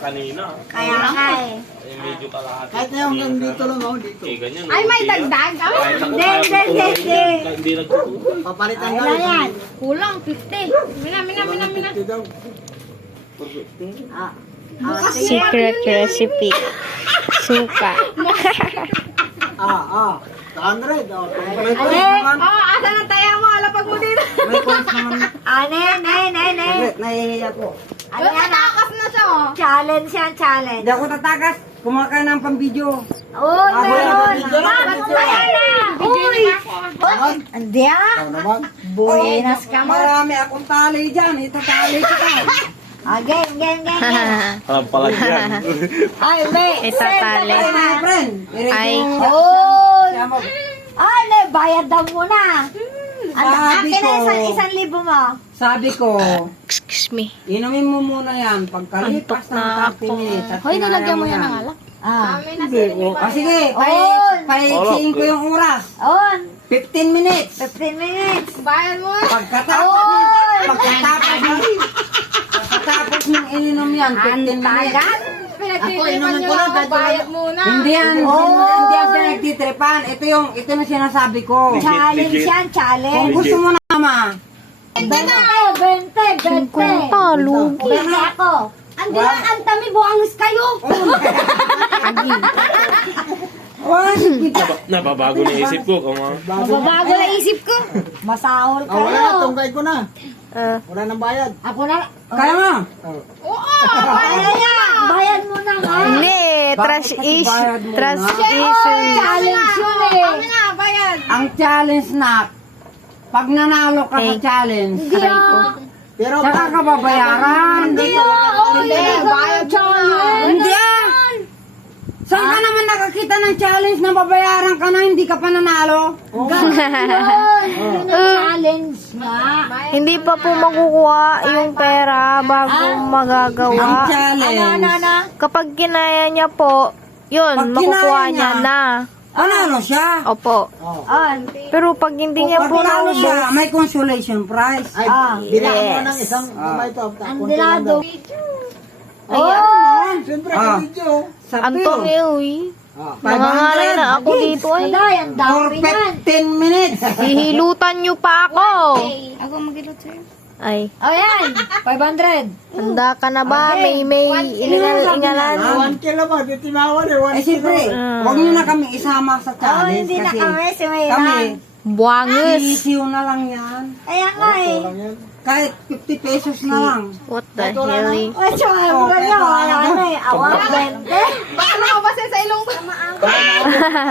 kanina. Kaya nga eh. Eh, medyo kalahati. Kahit na yung dito lang ako, dito. Eh, ganyan. Ay, may okay, dagdag. ah. Kahit ako Hindi, kaya hindi, ko hindi. hindi nagtutulog. Papalitan Ay ka. na yan. Kulang, 50. Mina. 50 daw. Ah. Ah, sige. Secret recipe. Suka. $100. May coins Alin? naman. Oh, asan ang taya mo? Alapag mo dito. May coins naman. Ane. Nahihiya ko. Ano Ay, yan? natakas na siya, oh. Challenge yan, challenge. Hindi ako tatakas. Kumakain ng pambidyo. Uy, meron. Video na, Ma'am, video kumaya na. Uy. Naman. Hindi ah. Ikaw naman. Buenas ka mo. Marami akong tali dyan. Itatali kita. Ah, game. Ah, palagyan. Ay, may. Itatali. Ay, my friend. Ay. Uy. Siya mo. Ay, may bayad daw muna. Sabi Akin ko. na 1,000 mo. Sabi ko, Excuse me. inumin mo muna yan. Pagkalipas Antok na ng 30 minutes. At Hoy, nilagyan mo kinaya yan ng alak. Ah. Kami na sa Sige, On. paiksiin ko yung oras. On. 15 minutes. 15 minutes. Bayan mo. Pagkatapos ng ininom yan, 15 minutes. Pinagtitipan nyo lang, bayad muna. Hindi yan pinagtitripan. Ito na sinasabi ko. Challenge yan, Kung challenge. gusto mo na naman, 20. Lugi. 20 ako. Andi na, ang dami buwangis kayo. Nababago na isip ko. Kung Mababago na isip ko. Masahol kayo. wala, tunggay ko na. Ah. Wala nang bayad. Ako na. Kaya mo. Oo! Bayad mo na nga. Hindi. Trash Bakit issue. bayad mo Trash na? issue. Challenge yun eh. Kami na, bayad. Ang challenge na, pag nanalo ka sa challenge, pero saka ka babayaran. Hindi ah. Hindi, bayad challenge. Hindi ah. Saan ka naman nakakita ng challenge na babayaran ka na hindi ka pa nanalo? Yun ang challenge nga. Hindi pa po makukuha yung pera bago Ang magagawa. challenge. Ano? Kapag kinaya niya po, yun, Pag makukuha kinaya niya niya, na. Panalo siya. Opo. On. Pero pag hindi niya Pag po panalo naubos, siya, may consolation prize. yes. Andilado. Ayan. Siyempre, sa Antonio, nangangalay na ako dito ay. Aday, ang For dami yan. 15 minutes. Hihilutan niyo pa ako. Ako magilot sa'yo. Ay, O yan, 500. handa ka na ba? May ingalan. 1 kilo ba? Di tinawan eh. Siyempre, huwag niyo na kami isama sa Oh, challenge. hindi na kasi kami, kami, sumiran. Buwangus. sisiw na lang yan. Ayan nga eh. Kahit 50 pesos na lang. What the hell? O, tsaka mo nyo, wala na eh. Awa, 20. Baka makabasin sa ilong ko.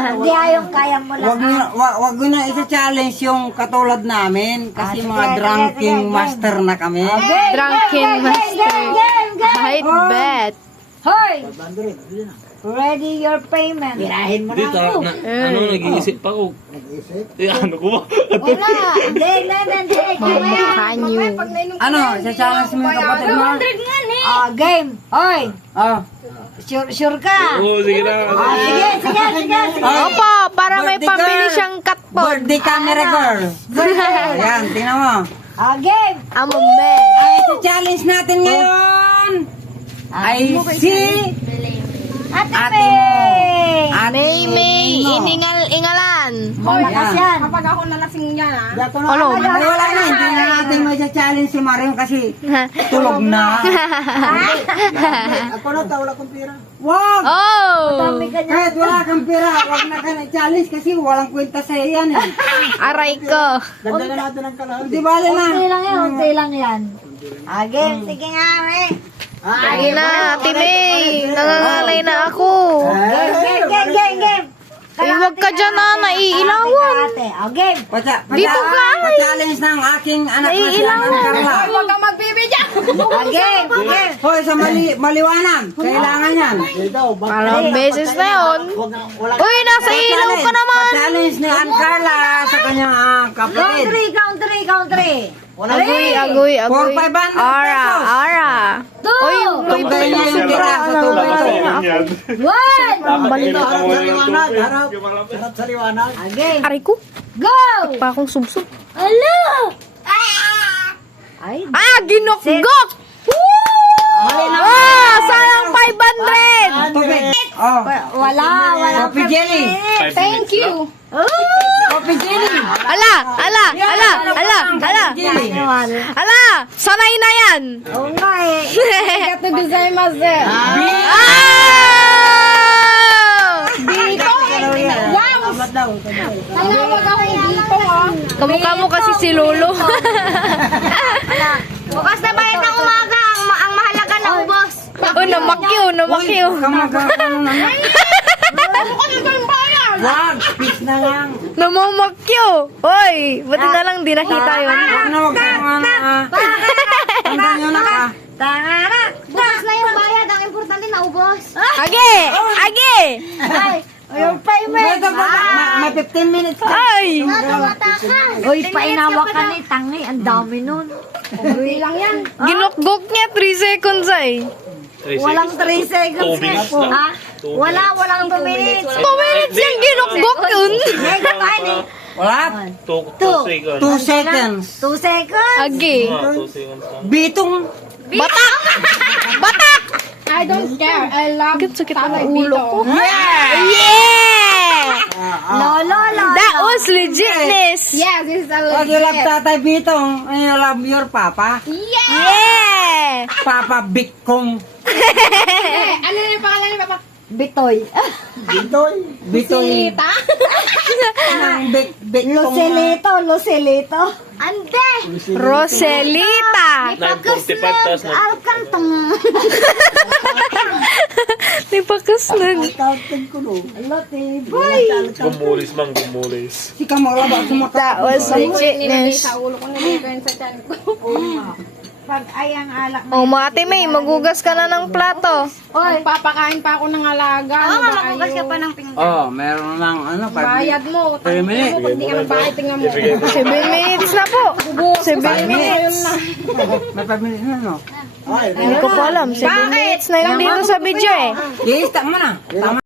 Hindi ayong kaya mo lang. Wag niyo na isa-challenge yung katulad namin. Kasi mga drinking master na kami. Drunken master. Game. Height bet. Hoy! Ready your payment. Birahin mo dito, nag-iisip pa ko. Ano ko ba? Wala. Hindi. Mamukha niyo. Ano, isa-challenge mo yung kapatid mo? Game. Hoy! Oh. Sure ka? Oo, sige na. Sige. Opo, para may Birthday pambili girl. siyang katpon. Birthday camera girl. Ayan, tingnan mo. Game. Amombe. Ay, isa-challenge natin ngayon. Ay, si Ate Ate May. May ingalan. Malakas yan. Kapag ako nalasing yan, ha? Ano? Ay, wala na, hindi na natin may challenge si Mariam kasi tulog na. Ako na, wala kong pera. Wag! Oh! Dami ka niya. Kahit wala kang pera, wag na ka na-challenge kasi walang kwenta sa yan eh. Aray ko. Dagdagan natin ang kalahati. Di bale na. Unti lang yan. Game. Sige nga, May. Sige na, Ate May. Nangangalay na ako. Game. Eh, wag ka dyan na, naiilawan. Game. Dito ka, ay. Pa-challenge ng aking anak na si Anang Carla. Huwag kang magbibigyan. Game. Hoy, sa maliwanag. Kailangan yan. Parang beses na yun. Uy, nasa ilaw ka naman. Pa-challenge ni Ann Carla sa kanyang kapatid. Country. Agoy. For 500 pesos. Ara. Uy, may Tumbay niya yung tira sa tubig. One. Harap sa liwanag. Game. Aray ko. Go. Pa akong subsub. Hello. Ay. Ginokgok! Mali na. Sayang wala Coffee jelly. Thank you. Coffee jelly. Ala! Sanay na yan! Oo nga eh. Arigato gozaimasu. Dito. Wow. Tinawag ako dito ha. Kamukha mo kasi si Lolo. Bukas na bayad ng umaga. Ang mahalaga na ubos. Oh, namakyo. Wag, peace na lang. Namamakyo. Hoy, buti na lang di nakita yun. Wag na, wag na. Tanda nyo na ka. Tangara. Bukas na yung bayad. Ang importante na ubos. Age! Yung payment. May 15 minutes ka. Ay! Uy, painawa ka ni Tangi. Ang dami nun. Uwi lang yan. Ginukgok niya 3 seconds ay. Walang 3 seconds. 2 minutes lang. Ha? Walang 2 minutes. 2 minutes yung ginukgok yun. Mega man eh. Wala. 2 seconds. 2 seconds. 2 seconds. Age. 2 seconds lang. Bitong. Batak! I don't care. I love Sakit ang Tatay ulo Vito. ko. Yeah! Lolo. That was legitness. Yes, this is a Pag you love legit. Tatay Bitong, you love your papa. Yeah! Papa Bitong. Ano na yung pangalan ni Papa? Bitoy. Bitong. Tita? Bitong. Lucelito. Ante. Roselita! 9:45 tapos na. Alkantong. May pakasnag. Boy. Gumulis mang gumulis. Si Kamala ba That was Nilagay legitness. sa ulo ko, nilagay ko yun sa tiyan ko. Pag ayang alak. Oh, mga ate May, magugas ka na ng plato. Magpapakain pa ako ng alaga. Ano ba kayo? ng pinggan. Oh, meron lang ano. Bayad mo. Tangin minutes. mo, pag di ka magbayad, tingnan mo. 7 minutes na po. 7 minutes. May 5 minutes na, no? Hindi ko po alam. 7 minutes na yung dito sa video eh. Yes, tama na. Tama.